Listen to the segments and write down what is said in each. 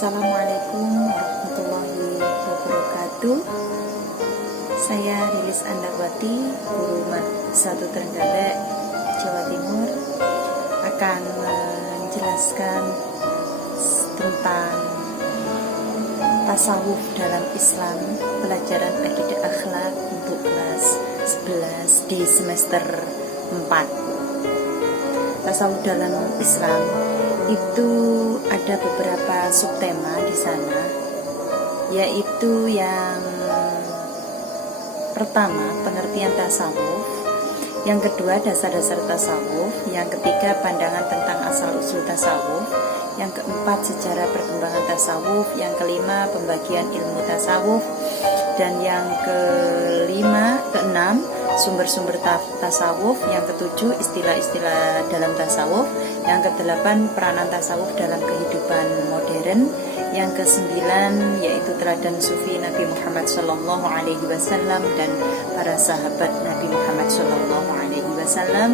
Assalamualaikum warahmatullahi wabarakatuh. Saya Lilis Andawati, Guru Mat 1 Trenggalek, Jawa Timur, akan menjelaskan tentang tasawuf dalam Islam, pelajaran akidah akhlak untuk kelas 11 di semester 4. Tasawuf dalam Islam itu ada beberapa subtema di sana, yaitu yang pertama pengertian tasawuf, yang kedua dasar-dasar tasawuf, yang ketiga pandangan tentang asal-usul tasawuf, yang keempat sejarah perkembangan tasawuf, yang kelima pembagian ilmu tasawuf, dan yang keenam sumber-sumber tasawuf, yang ketujuh istilah-istilah dalam tasawuf, yang kedelapan peranan tasawuf dalam kehidupan modern, yang kesembilan yaitu teladan sufi Nabi Muhammad SAW dan para sahabat Nabi Muhammad SAW.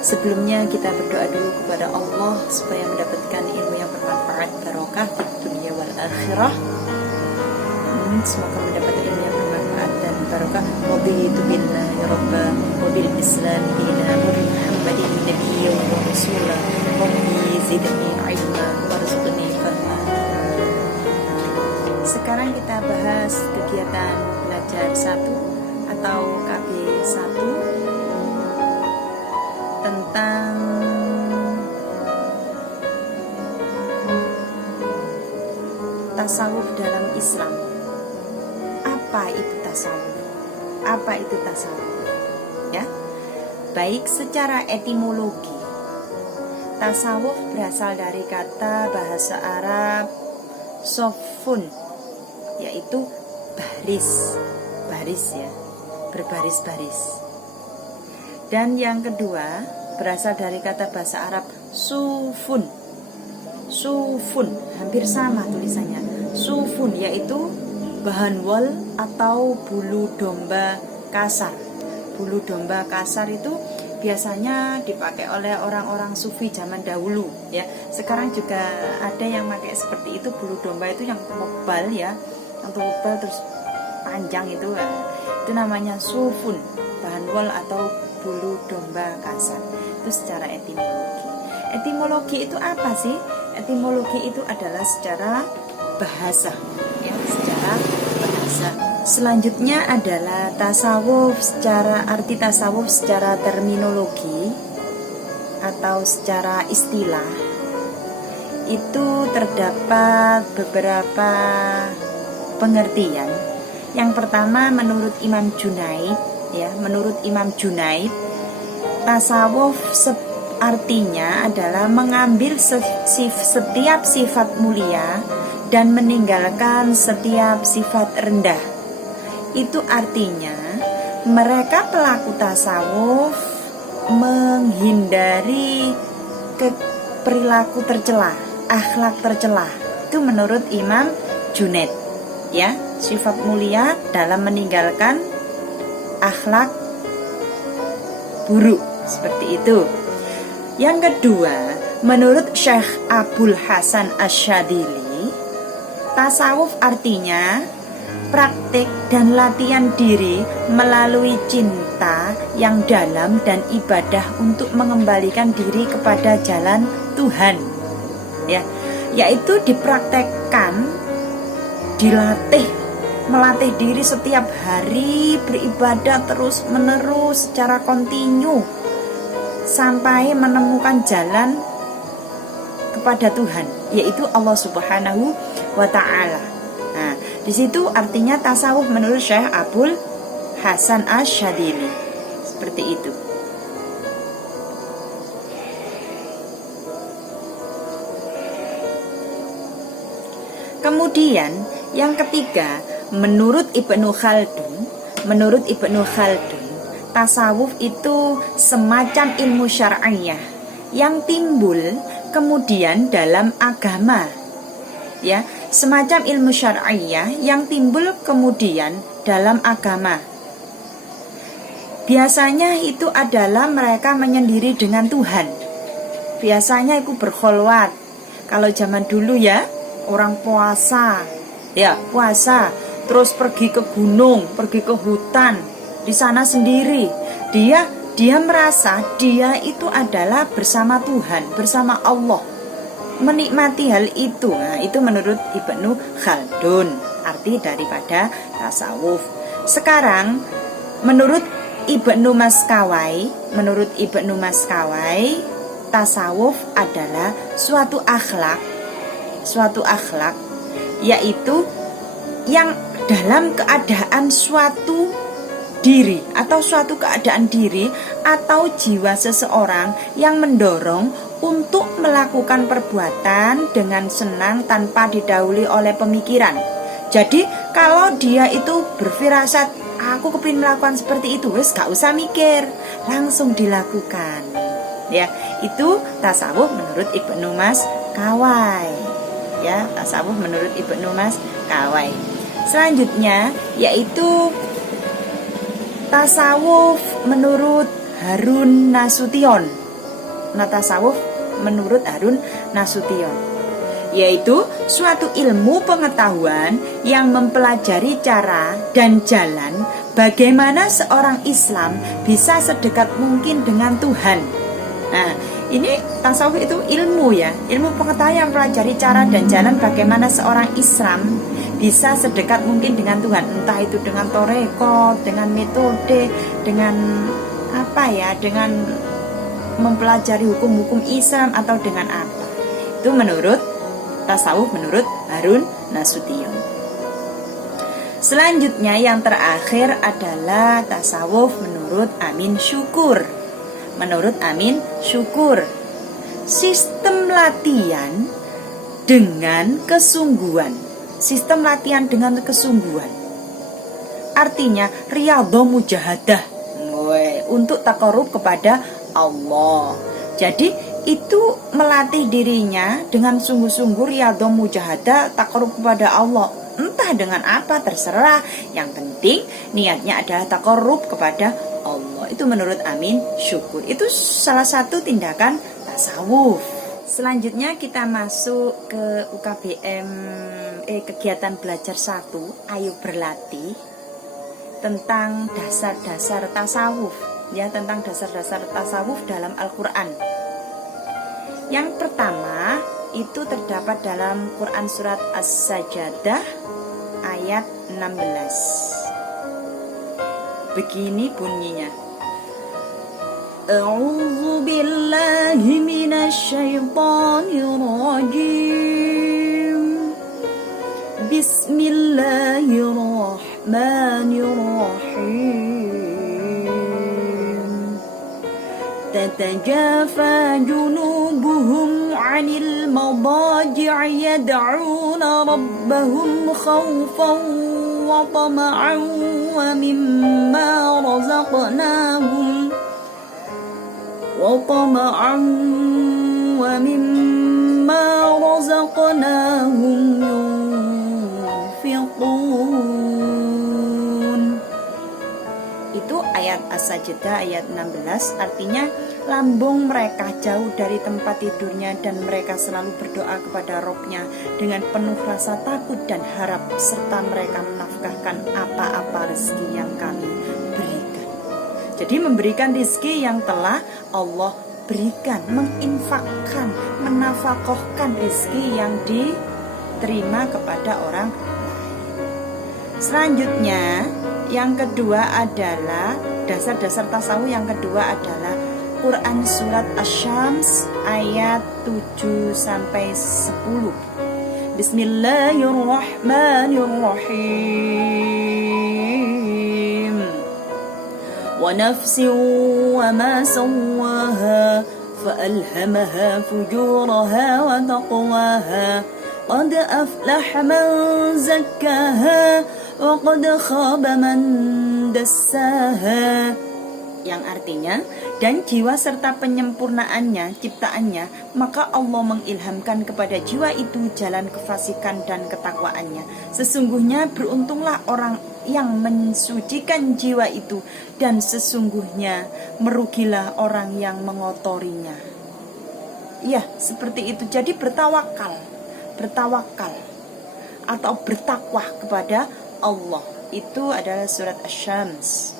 Sebelumnya kita berdoa dulu kepada Allah supaya mendapatkan ilmu yang bermanfaat, barokah di dunia wal akhirah. Semoga mendapat ilmu yang bermanfaat dan barokah. Wabillahi billahi rabba wabil islam dina wa bi Muhammadin nabiyyan wa rasula wa zidni ilma warzuqni fahma. Sekarang kita bahas kegiatan belajar 1 atau KB 1 tentang tasawuf dalam Islam. Apa itu tasawuf? Apa itu tasawuf? Ya. Baik, secara etimologi, tasawuf berasal dari kata bahasa Arab sofun, yaitu baris, ya, berbaris-baris. Dan yang kedua berasal dari kata bahasa Arab sufun, hampir sama tulisannya, sufun, yaitu bahan wol atau bulu domba kasar. Bulu domba kasar itu biasanya dipakai oleh orang-orang sufi zaman dahulu, ya. Sekarang juga ada yang pakai seperti itu. Bulu domba itu yang tebal, ya, yang tebal terus panjang itu namanya sufun, bahan wol atau bulu domba kasar. Itu secara etimologi. Etimologi itu apa sih? Etimologi itu adalah secara bahasa, ya, secara bahasa. Selanjutnya adalah tasawuf. Secara arti tasawuf secara terminologi atau secara istilah itu terdapat beberapa pengertian. Yang pertama menurut Imam Junaid, ya, menurut Imam Junaid, tasawuf artinya adalah mengambil setiap sifat mulia dan meninggalkan setiap sifat rendah. Itu artinya mereka pelaku tasawuf menghindari perilaku tercela, akhlak tercela. Itu menurut Imam Junaid, ya, sifat mulia dalam meninggalkan akhlak buruk, seperti itu. Yang kedua, menurut Syekh Abul Hasan Asyadili, tasawuf artinya praktik dan latihan diri melalui cinta yang dalam dan ibadah untuk mengembalikan diri kepada jalan Tuhan, ya, yaitu dipraktekkan, melatih diri setiap hari, beribadah terus menerus secara kontinu sampai menemukan jalan kepada Tuhan, yaitu Allah Subhanahu wa Ta'ala. Nah, di situ artinya tasawuf menurut Syekh Abul Hasan Asyadili, seperti itu. Kemudian yang ketiga, menurut Ibnu Khaldun, tasawuf itu semacam ilmu syar'iyah yang timbul kemudian dalam agama, ya, semacam ilmu syar'iyah yang timbul kemudian dalam agama. Biasanya itu adalah mereka menyendiri dengan Tuhan. Biasanya itu berkholwat. Kalau zaman dulu, ya, orang puasa, ya puasa, terus pergi ke gunung, pergi ke hutan, di sana sendiri, dia merasa dia itu adalah bersama Tuhan, bersama Allah, menikmati hal itu. Nah, itu menurut Ibnu Khaldun arti daripada tasawuf. Sekarang menurut Ibnu Maskawai, tasawuf adalah suatu akhlak yaitu yang dalam keadaan suatu diri atau suatu keadaan diri atau jiwa seseorang yang mendorong untuk melakukan perbuatan dengan senang tanpa didahului oleh pemikiran. Jadi kalau dia itu berfirasat, aku kepingin melakukan seperti itu, wes gak usah mikir, langsung dilakukan. Ya, itu tasawuf menurut Ibnu Maskawai. Ya, tasawuf menurut Ibnu Maskawai. Selanjutnya yaitu tasawuf menurut Harun Nasution. Nah, tasawuf menurut Harun Nasution yaitu suatu ilmu pengetahuan yang mempelajari cara dan jalan bagaimana seorang Islam bisa sedekat mungkin dengan Tuhan. Nah, ini tasawuf itu ilmu ya, ilmu pengetahuan yang mempelajari cara dan jalan bagaimana seorang Islam bisa sedekat mungkin dengan Tuhan, entah itu dengan torekot, dengan metode, dengan dengan mempelajari hukum-hukum Islam atau dengan apa. Itu menurut tasawuf menurut Harun Nasution. Selanjutnya yang terakhir adalah tasawuf menurut Amin Syukur. Menurut Amin Syukur, sistem latihan dengan kesungguhan. Sistem latihan dengan kesungguhan. Artinya riyadhah mujahadah, untuk taqarrub kepada Allah. Jadi itu melatih dirinya dengan sungguh-sungguh riyadhah mujahadah, taqarrub kepada Allah. Entah dengan apa terserah, yang penting niatnya adalah taqarrub kepada Allah. Itu menurut Amin Syukur. Itu salah satu tindakan tasawuf. Selanjutnya kita masuk ke UKBM kegiatan belajar 1, ayo berlatih, tentang dasar-dasar tasawuf, ya, tentang dasar-dasar tasawuf dalam Al-Qur'an. Yang pertama itu terdapat dalam Quran surat As-Sajdah ayat 16. Begini bunyinya. A'udzu billahi minasyaitonir rajim. Bismillahirrahmanirrahim. Tatajafa junubuhum 'anil madaji'i yad'una rabbahum khawfan wa tama'an wa mimma razaqnahum yunfiqun. Itu ayat As-Sajdah ayat 16, artinya lambung mereka jauh dari tempat tidurnya dan mereka selalu berdoa kepada Rabb-nya dengan penuh rasa takut dan harap, serta mereka menafkahkan apa-apa rezeki yang kami berikan. Jadi memberikan rezeki yang telah Allah berikan, menginfakkan, menafkahkan rezeki yang diterima kepada orang lain. Selanjutnya yang kedua adalah dasar-dasar tasawuf. Yang kedua adalah Quran surat Asy-Syams ayat 7-10. Bismillahirrahmanirrahim. Wa nafsin wa ma sawwaha fa'alhamaha fujuraha wa taqwaha. Qad aflaha man zakkaha wa qad khaba man dassaha. Yang artinya, dan jiwa serta penyempurnaannya, ciptaannya, maka Allah mengilhamkan kepada jiwa itu jalan kefasikan dan ketakwaannya. Sesungguhnya beruntunglah orang yang mensucikan jiwa itu, dan sesungguhnya merugilah orang yang mengotorinya. Ya, seperti itu. Jadi bertawakal. bertawakal atau bertakwa kepada Allah. Itu adalah surat Asy-Syams.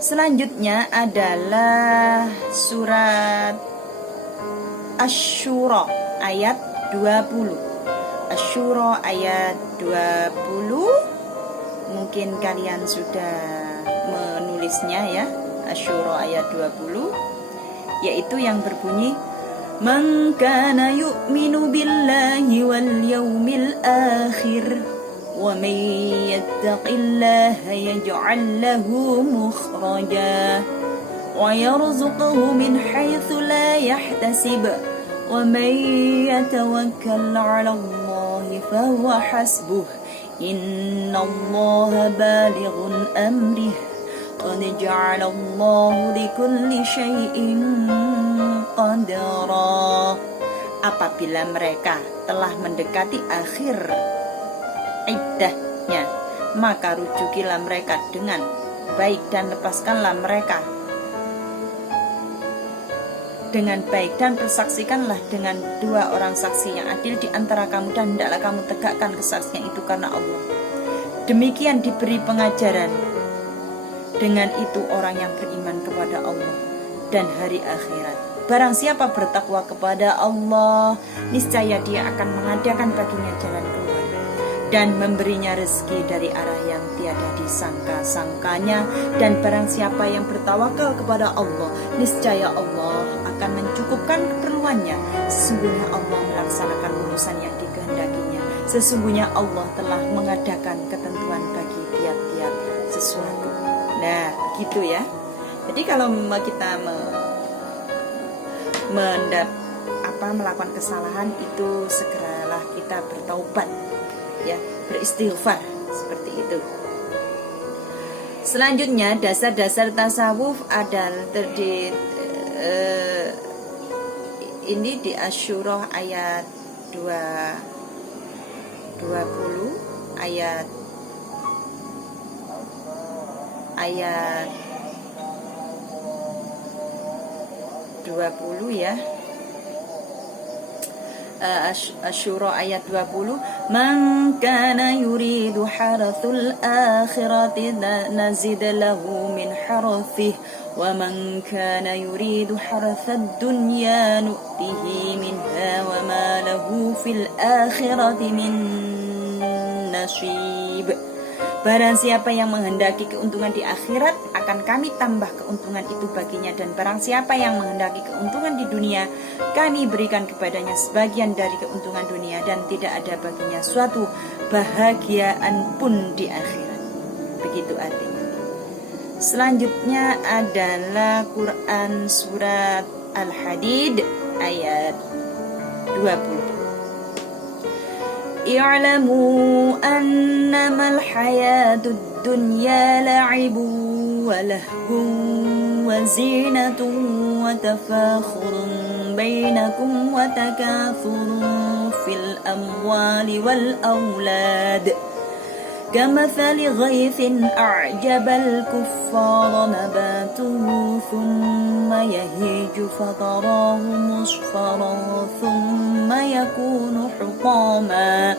Selanjutnya adalah surat Asy-Syura ayat 20. Asy-Syura ayat 20. Mungkin kalian sudah menulisnya ya. Asy-Syura ayat 20, yaitu yang berbunyi, Man kana yu'minu billahi wal yawmil akhir wa man yattaqillaha yaj'al lahu mukhraja wa yarzuqhu min haitsu la yahtasib wa man yatawakkal 'ala Allahi fahuwa hasbuh innallaha balighun amrih qad ja'ala Allahu likulli syai'in qadara. Apabila mereka telah mendekati akhir iddahnya, maka rujukilah mereka dengan baik dan lepaskanlah mereka dengan baik dan persaksikanlah dengan 2 orang saksi yang adil di antara kamu, dan hendaklah kamu tegakkan kesaksian itu karena Allah. Demikian diberi pengajaran. Dengan itu orang yang beriman kepada Allah dan hari akhirat. Barang siapa bertakwa kepada Allah, niscaya dia akan mengadakan baginya jalan keluar dan memberinya rezeki dari arah yang tiada disangka-sangkanya. Dan barang siapa yang bertawakal kepada Allah, niscaya Allah akan mencukupkan keperluannya. Sesungguhnya Allah melaksanakan urusan yang dikehendakinya. Sesungguhnya Allah telah mengadakan ketentuan bagi tiap-tiap sesuatu. Nah, begitu ya. Jadi kalau kita melakukan kesalahan, itu segeralah kita bertaubat ya, beristighfar seperti itu. Selanjutnya dasar-dasar tasawuf adalah ini di Asy-Syura ayat 20 ayat 20 ya. Asy-Syura ayat 20, Man kana yuridu harathul akhirati nazid lahu min harathih wa man kana yuridu harathad dunya nu'tihi minha wa ma lahu fil akhirati min nasib. Barang siapa yang menghendaki keuntungan di akhirat, akan kami tambah keuntungan itu baginya. Dan barang siapa yang menghendaki keuntungan di dunia, kami berikan kepadanya sebagian dari keuntungan dunia, dan tidak ada baginya suatu bahagiaan pun di akhirat. Begitu artinya. Selanjutnya adalah Quran surat Al-Hadid ayat 20. I'lamu annamal hayatud dunya la'ibun wa lahwun wa zinatun wa tafakhurun bainakum wa takathurun fil amwali wal awlad kamathali ghaythin a'jabal kuffara nabatuhu thumma yahiju fatarahu musfaran thumma yakunu hutama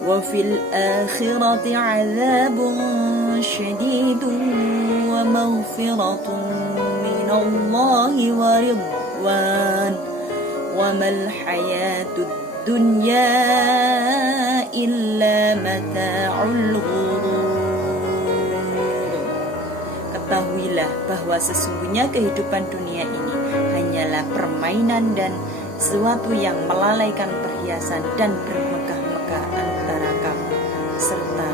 wa fil akhirati 'adzabun syadidun wa maghfiratun minallahi wa ridwan wa mal hayatud dunya illa mata'ul ghurur. Ketahuilah bahwa sesungguhnya kehidupan dunia ini hanyalah permainan dan sesuatu yang melalaikan perhiasan dan bermegah-megah antara kamu, serta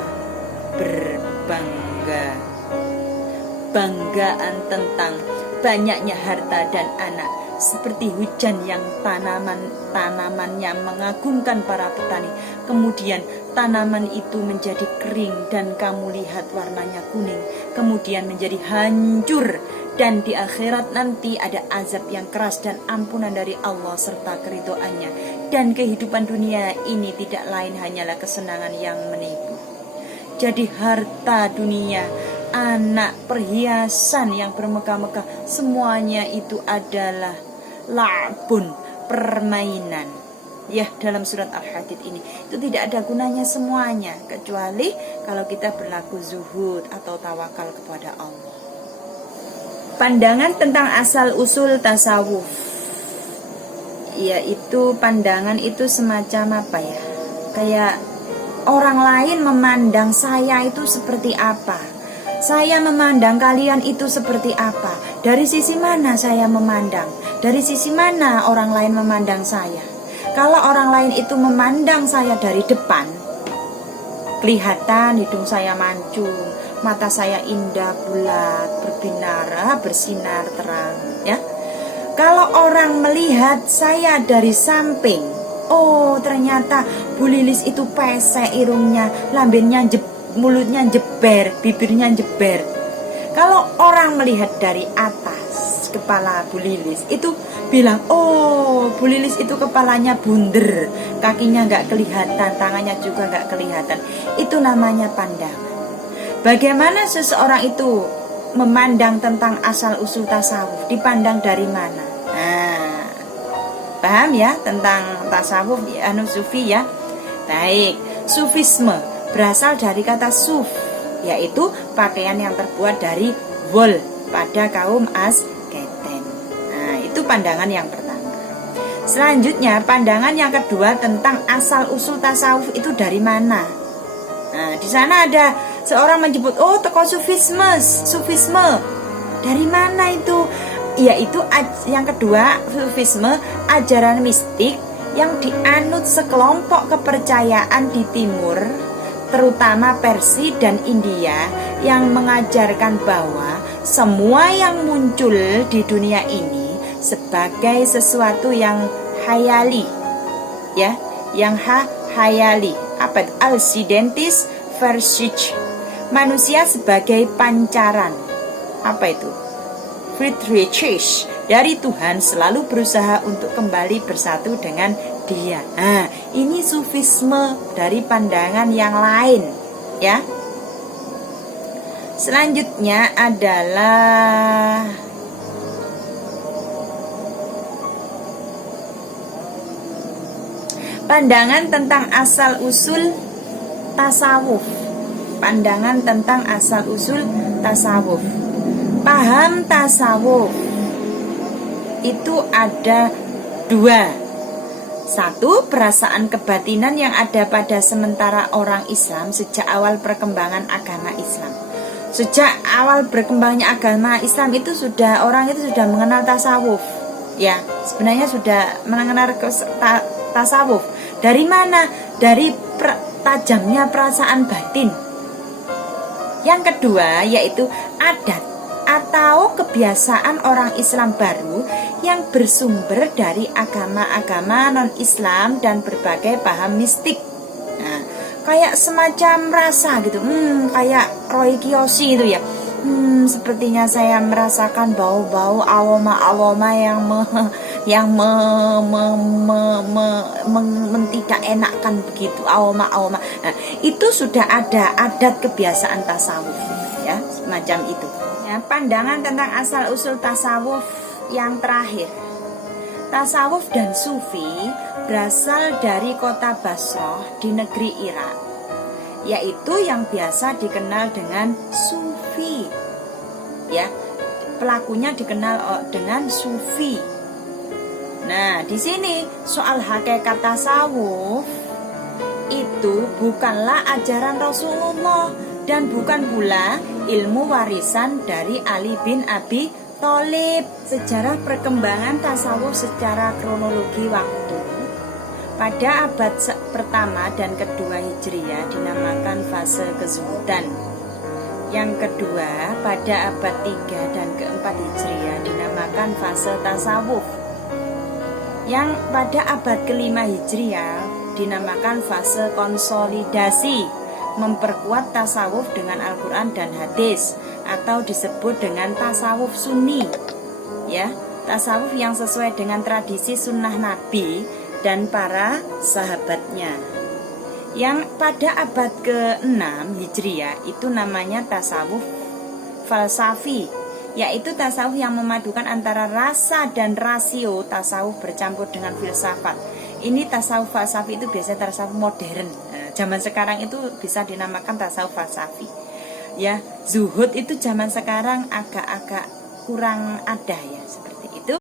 berbanggaan tentang banyaknya harta dan anak, seperti hujan yang tanamannya mengagumkan para petani. Kemudian tanaman itu menjadi kering dan kamu lihat warnanya kuning, kemudian menjadi hancur. Dan di akhirat nanti ada azab yang keras dan ampunan dari Allah serta keridhoannya. Dan kehidupan dunia ini tidak lain hanyalah kesenangan yang menipu. Jadi harta dunia, anak, perhiasan yang bermegah-megah, semuanya itu adalah la'bun, permainan. ya dalam surat Al-Hadid ini. Itu tidak ada gunanya semuanya, kecuali kalau kita berlaku zuhud atau tawakal kepada Allah. Pandangan tentang asal usul tasawuf, yaitu pandangan itu semacam apa ya, kayak orang lain memandang saya itu seperti apa, saya memandang kalian itu seperti apa, dari sisi mana saya memandang, dari sisi mana orang lain memandang saya. Kalau orang lain itu memandang saya dari depan, kelihatan hidung saya mancung, mata saya indah, bulat, bersinar terang, ya. Kalau orang melihat saya dari samping, oh ternyata Bu Lilis itu pesek irungnya, lambenya mulutnya jeber, bibirnya jeber. Kalau orang melihat dari atas kepala Bu Lilis itu bilang, oh Bu Lilis itu kepalanya bunder, kakinya nggak kelihatan, tangannya juga nggak kelihatan. Itu namanya pandangan. Bagaimana seseorang itu memandang tentang asal usul tasawuf, dipandang dari mana? Nah, paham ya tentang tasawuf, sufi ya. Baik, sufisme berasal dari kata suf, yaitu pakaian yang terbuat dari wol pada kaum Asketen. Nah, itu pandangan yang pertama. Selanjutnya, pandangan yang kedua tentang asal usul tasawuf itu dari mana? Nah, di sana ada seorang menyebut, oh teko sufisme. Dari mana itu? Yaitu yang kedua, sufisme, ajaran mistik yang dianut sekelompok kepercayaan di timur, terutama Persia dan India, yang mengajarkan bahwa semua yang muncul di dunia ini sebagai sesuatu yang hayali, ya, yang hayali. Apa itu? Alcidentis versich, manusia sebagai pancaran. Apa itu? Friedrichs, dari Tuhan selalu berusaha untuk kembali bersatu dengan Dia. Nah, ini sufisme dari pandangan yang lain, ya. Selanjutnya adalah pandangan tentang asal usul tasawuf. Pandangan tentang asal usul tasawuf. Paham tasawuf itu ada dua. Satu, perasaan kebatinan yang ada pada sementara orang Islam sejak awal perkembangan agama Islam. Sejak awal berkembangnya agama Islam itu orang itu sudah mengenal tasawuf. Ya, sebenarnya sudah mengenal tasawuf. Dari mana? Dari tajamnya perasaan batin. Yang kedua yaitu adat atau kebiasaan orang Islam baru yang bersumber dari agama-agama non-Islam dan berbagai paham mistik. Nah, kayak semacam rasa gitu, kayak Roy Kiyoshi itu ya. Sepertinya saya merasakan bau-bau aroma yang tidak enakkan begitu, aroma. Nah, itu sudah ada adat kebiasaan tasawuf, ya, semacam itu. Ya, pandangan tentang asal usul tasawuf yang terakhir. Tasawuf dan sufi berasal dari kota Basrah di negeri Irak, yaitu yang biasa dikenal dengan sufi. Ya, pelakunya dikenal dengan sufi. Nah, di sini soal hakikat tasawuf itu bukanlah ajaran Rasulullah dan bukan pula ilmu warisan dari Ali bin Abi Thalib. Sejarah perkembangan tasawuf secara kronologi waktu pada abad pertama dan kedua Hijriah dinamakan fase kezuhudan. Yang kedua pada abad 3 dan keempat Hijriah dinamakan fase tasawuf. Yang pada abad kelima Hijriah dinamakan fase konsolidasi, memperkuat tasawuf dengan Al-Quran dan hadis, atau disebut dengan tasawuf sunni, ya, tasawuf yang sesuai dengan tradisi sunnah Nabi dan para sahabatnya. Yang pada abad ke-6 Hijriah itu namanya tasawuf falsafi, yaitu tasawuf yang memadukan antara rasa dan rasio. Tasawuf bercampur dengan filsafat. Ini tasawuf falsafi itu biasanya tasawuf modern. Zaman sekarang itu bisa dinamakan tasawuf falsafi. Ya, zuhud itu zaman sekarang agak-agak kurang ada ya seperti